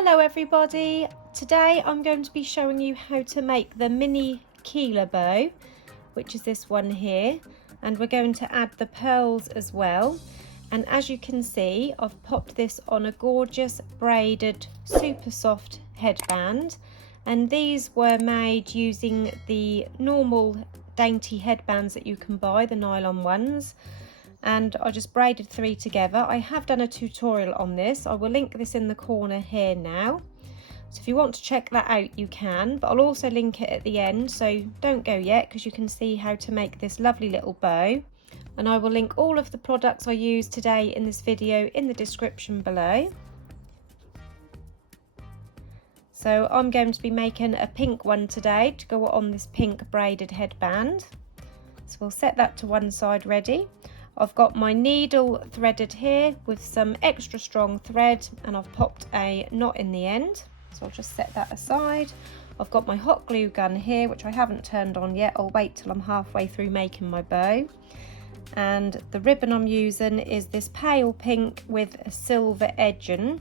Hello everybody, today I'm going to be showing you how to make the mini Keyla bow, which is this one here, and we're going to add the pearls as well. And as you can see, I've popped this on a gorgeous braided super soft headband, and these were made using the normal dainty headbands that you can buy, the nylon ones. And I just braided 3 together. I have done a tutorial on this. I will link this in the corner here now. So if you want to check that out, you can, but I'll also link it at the end, so don't go yet because you can see how to make this lovely little bow. And I will link all of the products I used today in this video in the description below. So I'm going to be making a pink one today to go on this pink braided headband. So we'll set that to one side ready. I've got my needle threaded here with some extra strong thread, and I've popped a knot in the end, so I'll just set that aside. I've got my hot glue gun here, which I haven't turned on yet. I'll wait till I'm halfway through making my bow. And the ribbon I'm using is this pale pink with a silver edging,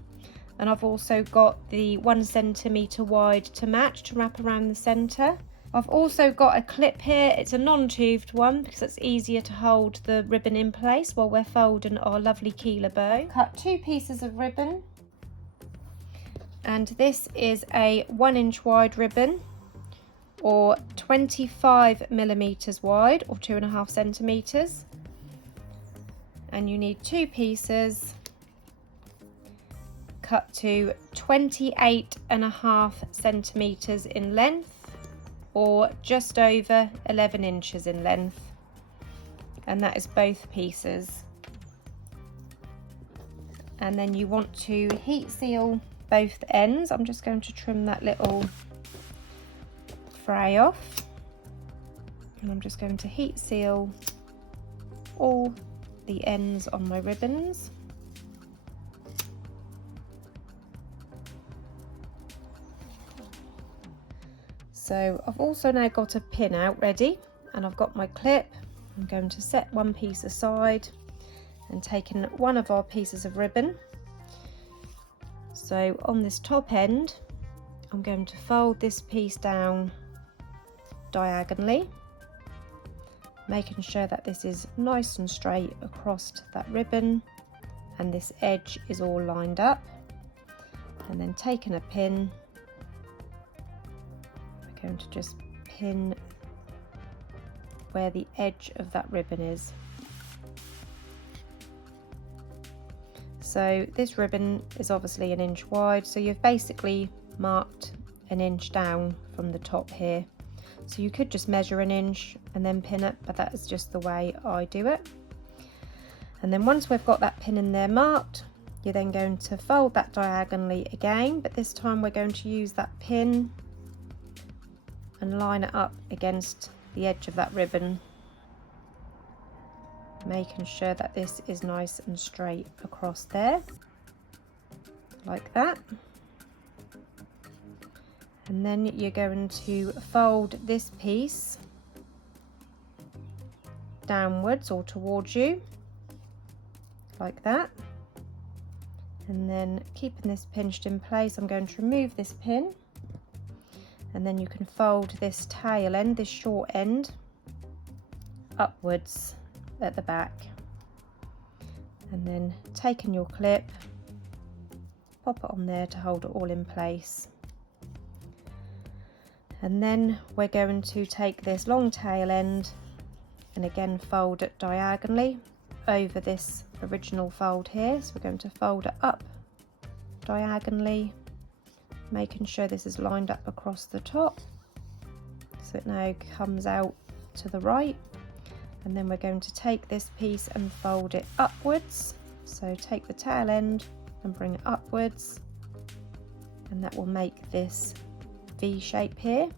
and I've also got the 1 centimetre wide to match to wrap around the centre. I've also got a clip here. It's a non-tubed one because it's easier to hold the ribbon in place while we're folding our lovely Keyla bow. Cut 2 pieces of ribbon, and this is a 1 inch wide ribbon, or 25mm wide, or 2.5 centimetres. And you need 2 pieces cut to 28.5 centimetres in length, or just over 11 inches in length, and that is both pieces. And then you want to heat seal both ends. I'm just going to trim that little fray off, and I'm just going to heat seal all the ends on my ribbons. So I've also now got a pin out ready, and I've got my clip. I'm going to set one piece aside and taking one of our pieces of ribbon. So on this top end, I'm going to fold this piece down diagonally, making sure that this is nice and straight across that ribbon and this edge is all lined up. And then taking a pin, going to just pin where the edge of that ribbon is. So this ribbon is obviously 1 inch wide, so you've basically marked 1 inch down from the top here. So you could just measure 1 inch and then pin it, but that is just the way I do it. And then once we've got that pin in there marked, you're then going to fold that diagonally again, but this time we're going to use that pin and line it up against the edge of that ribbon, making sure that this is nice and straight across there, like that. And then you're going to fold this piece downwards or towards you, like that. And then keeping this pinched in place, I'm going to remove this pin. And then you can fold this tail end, this short end, upwards at the back. And then taking your clip, pop it on there to hold it all in place. And then we're going to take this long tail end and again fold it diagonally over this original fold here. So we're going to fold it up diagonally, making sure this is lined up across the top, so it now comes out to the right. And then we're going to take this piece and fold it upwards, so take the tail end and bring it upwards, and that will make this V shape here.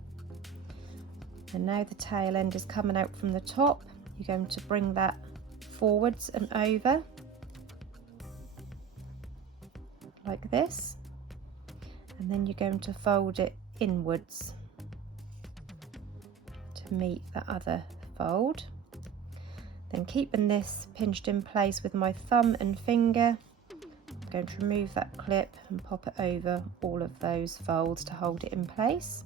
And now the tail end is coming out from the top, you're going to bring that forwards and over like this. And then you're going to fold it inwards to meet the other fold. Then keeping this pinched in place with my thumb and finger, I'm going to remove that clip and pop it over all of those folds to hold it in place.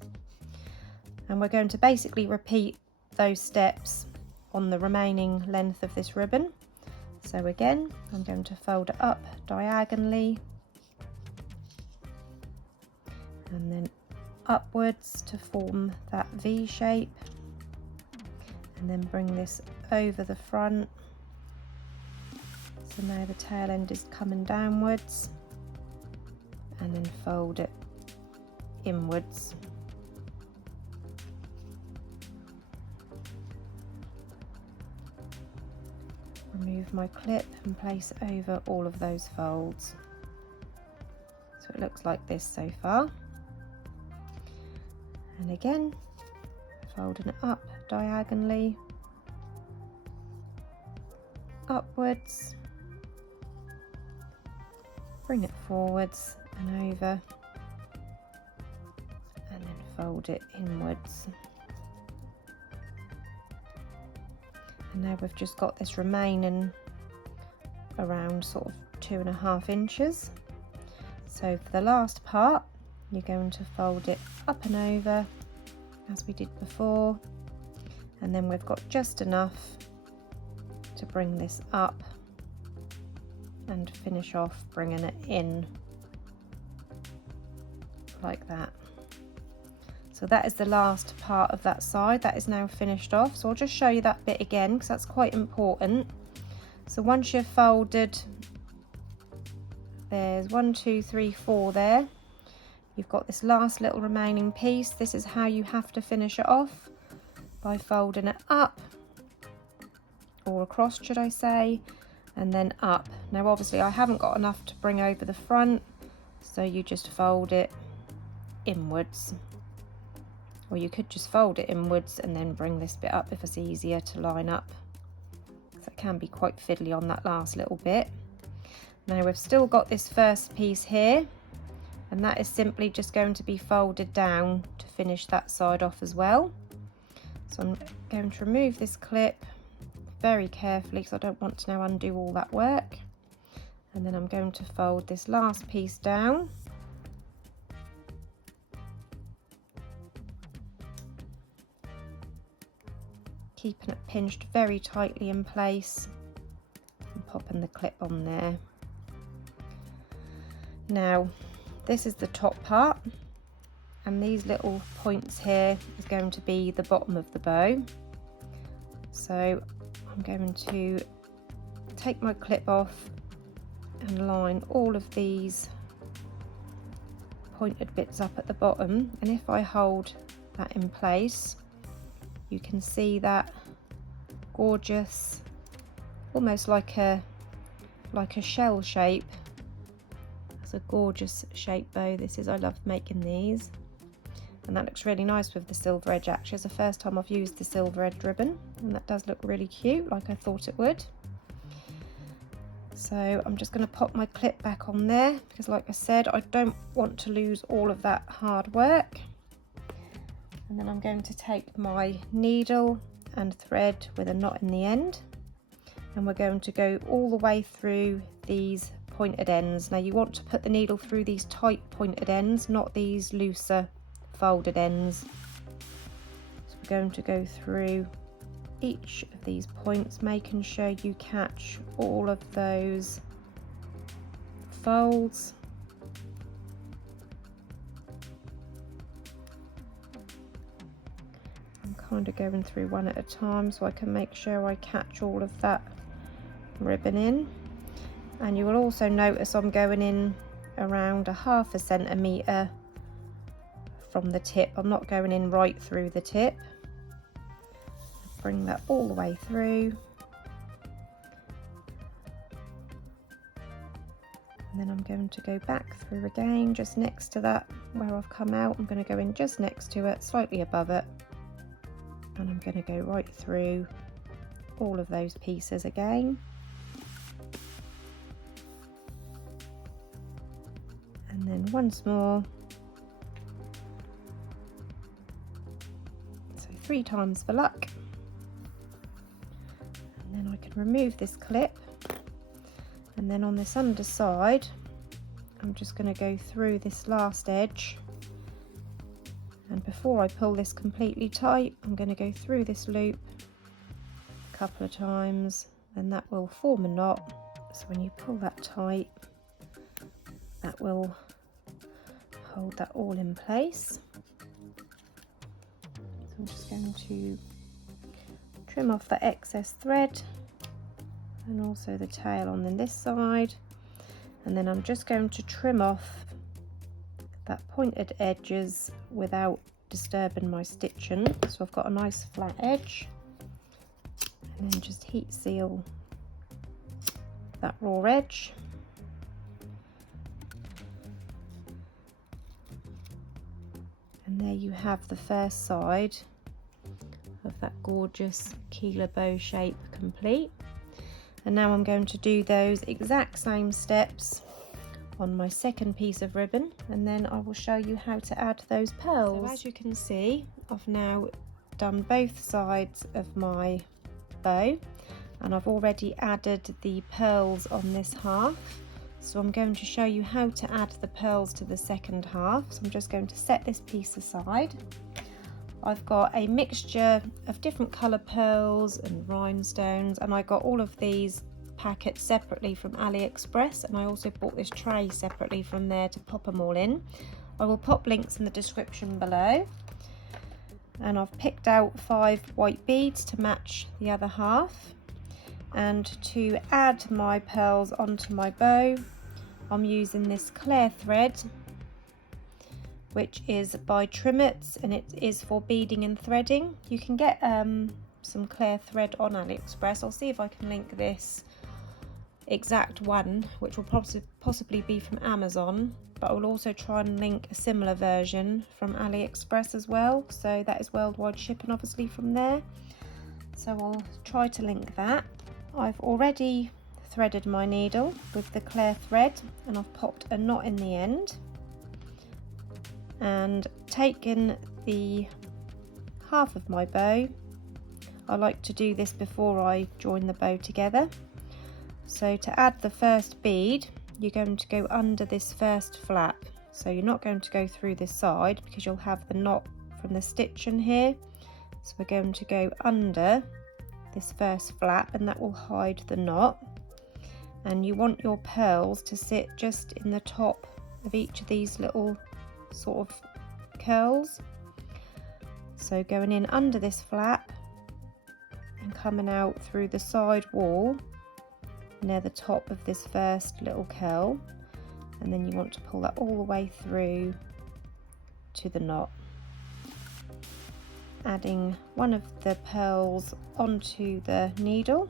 And we're going to basically repeat those steps on the remaining length of this ribbon. So again, I'm going to fold it up diagonally and then upwards to form that V shape, and then bring this over the front. So now the tail end is coming downwards, and then fold it inwards. Remove my clip and place it over all of those folds. So it looks like this so far. And again, folding it up diagonally, upwards, bring it forwards and over, and then fold it inwards. And now we've just got this remaining around sort of 2.5 inches. So for the last part, you're going to fold it up and over as we did before, and then we've got just enough to bring this up and finish off bringing it in like that. So that is the last part of that side. That is now finished off. So I'll just show you that bit again because that's quite important. So once you've folded, there's 1, 2, 3, 4 there. You've got this last little remaining piece. This is how you have to finish it off, by folding it up, or across should I say, and then up. Now obviously I haven't got enough to bring over the front, so you just fold it inwards. Or you could just fold it inwards and then bring this bit up if it's easier to line up. So it can be quite fiddly on that last little bit. Now we've still got this first piece here, and that is simply just going to be folded down to finish that side off as well. So I'm going to remove this clip very carefully because I don't want to now undo all that work. And then I'm going to fold this last piece down. Keeping it pinched very tightly in place and popping the clip on there. Now this is the top part, and these little points here is going to be the bottom of the bow. So I'm going to take my clip off and line all of these pointed bits up at the bottom, and if I hold that in place, you can see that gorgeous, almost like a shell shape. It's a gorgeous shape bow this is. I love making these, and that looks really nice with the silver edge. Actually, it's the first time I've used the silver edge ribbon, and that does look really cute, like I thought it would. So I'm just going to pop my clip back on there because, like I said, I don't want to lose all of that hard work. And then I'm going to take my needle and thread with a knot in the end, and we're going to go all the way through these pointed ends. Now you want to put the needle through these tight pointed ends, not these looser folded ends. So we're going to go through each of these points, making sure you catch all of those folds. I'm kind of going through one at a time so I can make sure I catch all of that ribbon in. And you will also notice I'm going in around 1/2 centimetre from the tip. I'm not going in right through the tip. Bring that all the way through. And then I'm going to go back through again, just next to that where I've come out. I'm going to go in just next to it, slightly above it. And I'm going to go right through all of those pieces again. And then once more. So 3 times for luck. And then I can remove this clip. And then on this underside, I'm just going to go through this last edge, and before I pull this completely tight, I'm going to go through this loop a couple of times, and that will form a knot. So when you pull that tight, that will hold that all in place. So I'm just going to trim off the excess thread and also the tail on this side, and then I'm just going to trim off that pointed edges without disturbing my stitching. So I've got a nice flat edge, and then just heat seal that raw edge. And there you have the first side of that gorgeous Keyla bow shape complete. And now I'm going to do those exact same steps on my second piece of ribbon, and then I will show you how to add those pearls. So as you can see, I've now done both sides of my bow, and I've already added the pearls on this half. So I'm going to show you how to add the pearls to the second half. So I'm just going to set this piece aside. I've got a mixture of different colour pearls and rhinestones, and I got all of these packets separately from AliExpress, and I also bought this tray separately from there to pop them all in. I will pop links in the description below. And I've picked out 5 white beads to match the other half, and to add my pearls onto my bow I'm using this Claire thread, which is by Trimmets, and it is for beading and threading. You can get some Claire thread on AliExpress. I'll see if I can link this exact one, which will possibly be from Amazon, but I will also try and link a similar version from AliExpress as well. So that is worldwide shipping obviously from there. So I'll try to link that. I've already threaded my needle with the Claire thread, and I've popped a knot in the end, and taken the half of my bow. I like to do this before I join the bow together. So to add the first bead, you're going to go under this first flap. So you're not going to go through this side because you'll have the knot from the stitch in here. So we're going to go under this first flap, and that will hide the knot. And you want your pearls to sit just in the top of each of these little sort of curls. So going in under this flap and coming out through the side wall near the top of this first little curl, and then you want to pull that all the way through to the knot, adding one of the pearls onto the needle,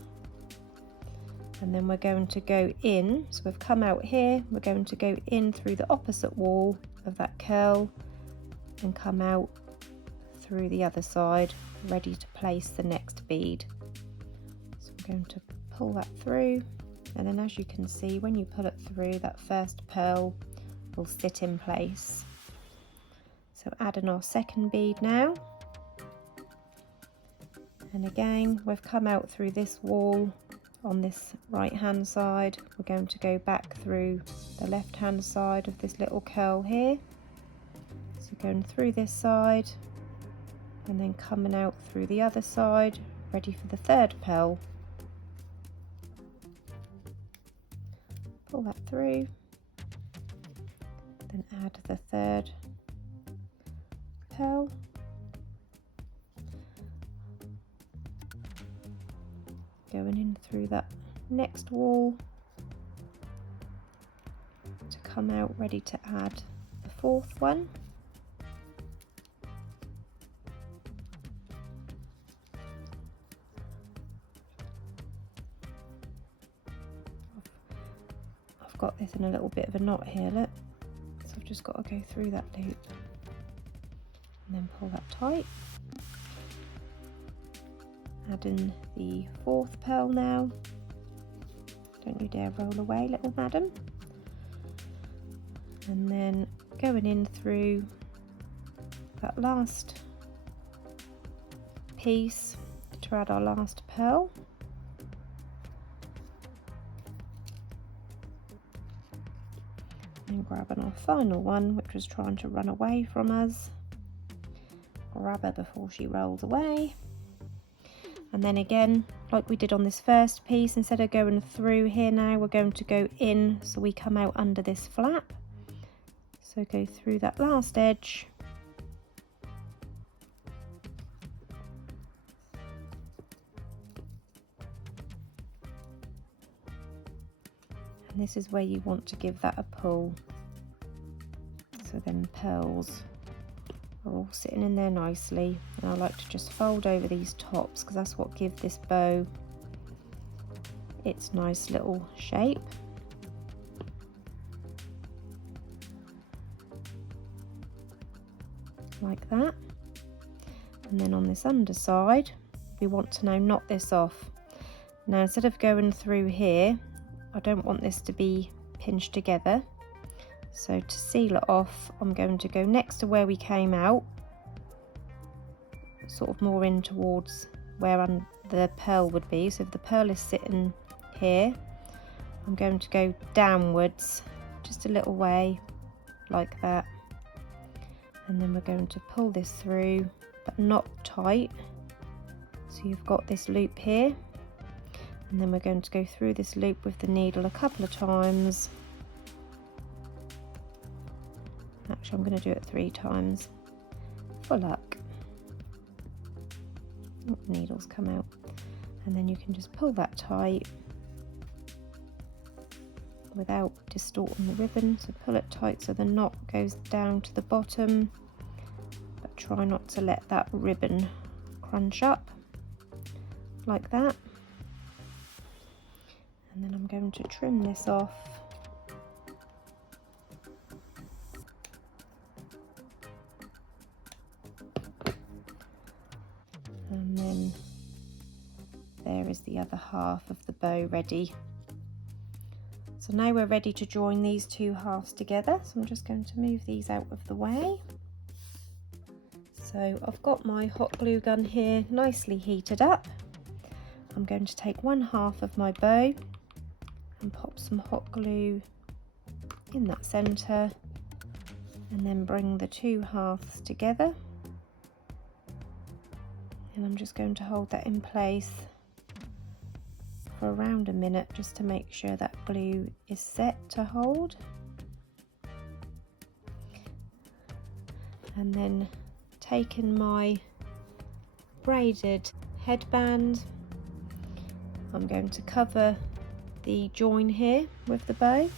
and then we're going to go in. So we've come out here, we're going to go in through the opposite wall of that curl and come out through the other side, ready to place the next bead. So I'm going to pull that through, and then as you can see, when you pull it through, that first pearl will sit in place. So adding our second bead now, and again we've come out through this wall on this right hand side. We're going to go back through the left hand side of this little curl here, so going through this side and then coming out through the other side, ready for the third pearl. Pull that through, then add the third pearl, going in through that next wall to come out ready to add the fourth one. I've got this in a little bit of a knot here, look, so I've just got to go through that loop and then pull that tight. Adding the fourth pearl now. Don't you dare roll away, little madam. And then going in through that last piece to add our last pearl. And grabbing our final one, which was trying to run away from us. Grab her before she rolls away. And then again, like we did on this first piece, instead of going through here now, we're going to go in so we come out under this flap. So go through that last edge. And this is where you want to give that a pull. So then the pearls are all sitting in there nicely. And I like to just fold over these tops because that's what gives this bow its nice little shape. Like that. And then on this underside, we want to now knot this off. Now instead of going through here, I don't want this to be pinched together. So to seal it off, I'm going to go next to where we came out, sort of more in towards where the pearl would be. So if the pearl is sitting here, I'm going to go downwards just a little way like that. And then we're going to pull this through, but not tight. So you've got this loop here. And then we're going to go through this loop with the needle a couple of times. Actually, I'm going to do it 3 times for luck. Oh, needles come out. And then you can just pull that tight without distorting the ribbon. So pull it tight so the knot goes down to the bottom, but try not to let that ribbon crunch up like that. And then I'm going to trim this off. And then there is the other half of the bow ready. So now we're ready to join these 2 halves together. So I'm just going to move these out of the way. So I've got my hot glue gun here nicely heated up. I'm going to take 1/2 of my bow and pop some hot glue in that centre, and then bring the 2 halves together. And I'm just going to hold that in place for around a minute just to make sure that glue is set to hold. And then taking my braided headband, I'm going to cover the join here with the bow.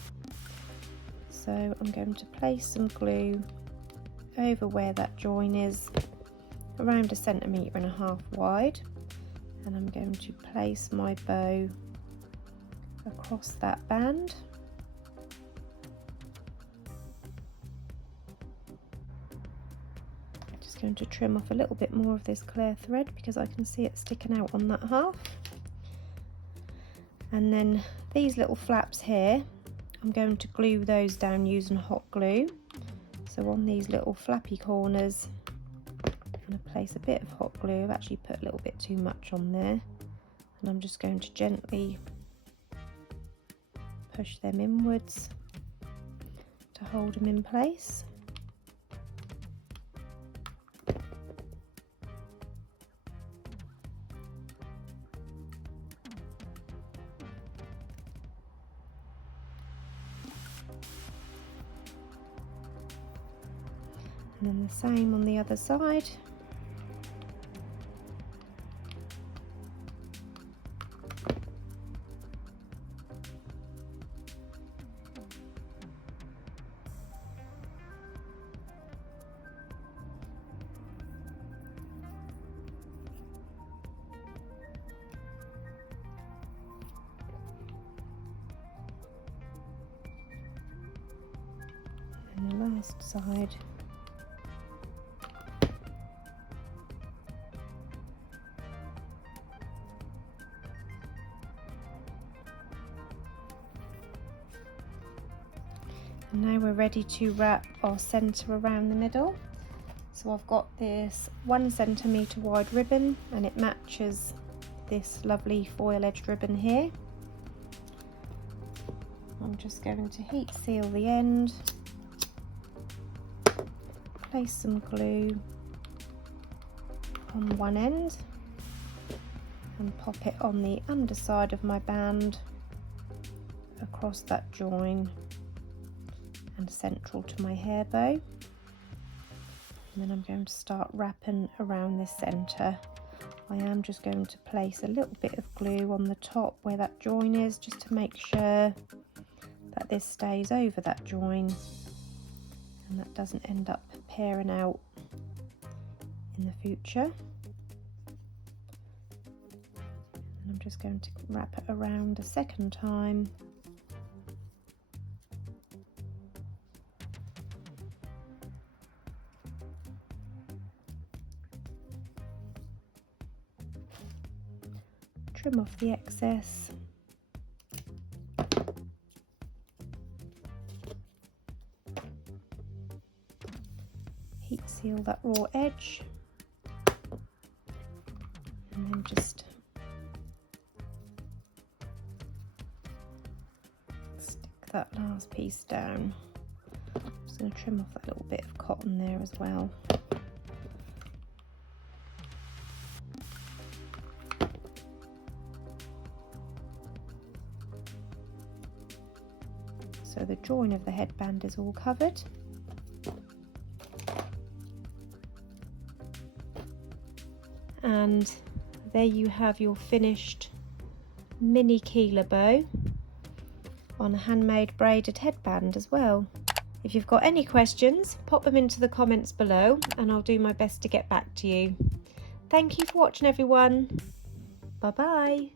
So I'm going to place some glue over where that join is, around 1.5 centimeters wide, and I'm going to place my bow across that band. Just going to trim off a little bit more of this clear thread because I can see it sticking out on that half. And then these little flaps here, I'm going to glue those down using hot glue. So on these little flappy corners, I'm going to place a bit of hot glue. I've actually put a little bit too much on there, and I'm just going to gently push them inwards to hold them in place. And then the same on the other side. And the last side. And now we're ready to wrap our centre around the middle. So I've got this 1 centimetre wide ribbon, and it matches this lovely foil edged ribbon here. I'm just going to heat seal the end, place some glue on one end and pop it on the underside of my band across that join and central to my hair bow. And then I'm going to start wrapping around this centre. I am just going to place a little bit of glue on the top where that join is, just to make sure that this stays over that join and that doesn't end up peering out in the future. And I'm just going to wrap it around a second time. Trim off the excess. Heat seal that raw edge. And then just stick that last piece down. I'm just going to trim off that little bit of cotton there as well. So the join of the headband is all covered. And there you have your finished mini Keyla bow on a handmade braided headband as well. If you've got any questions, pop them into the comments below and I'll do my best to get back to you. Thank you for watching, everyone. Bye bye.